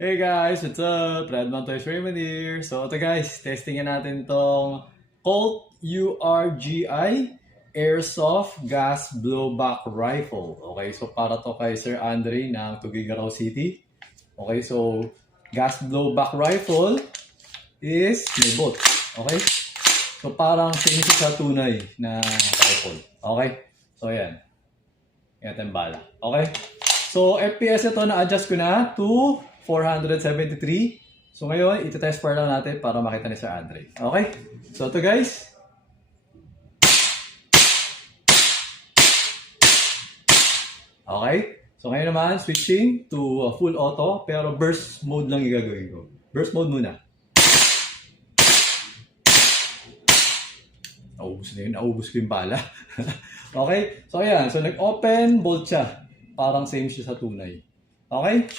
Hey guys, what's up? Redmond Toys Raymond here. So ito guys, testingin natin tong Colt URGI Airsoft Gas Blowback Rifle. Okay, so para to kay Sir Andre ng Tuguegarao City. Okay, so gas blowback rifle is may bolt. Okay, so parang same sa tunay na rifle. Okay, so ayan. Yan yung bala. Okay, so FPS ito na-adjust ko na to 473. So ngayon, iti-test fire lang natin para makita ni Sir Andre. Okay? So ito guys. Okay? So ngayon naman, switching to full auto, pero burst mode lang yung gagawin ko. Burst mode muna. Naubos ko yung bala. Okay? So ayan, so nag-open, bolt siya. Parang same siya sa tunay. Okay?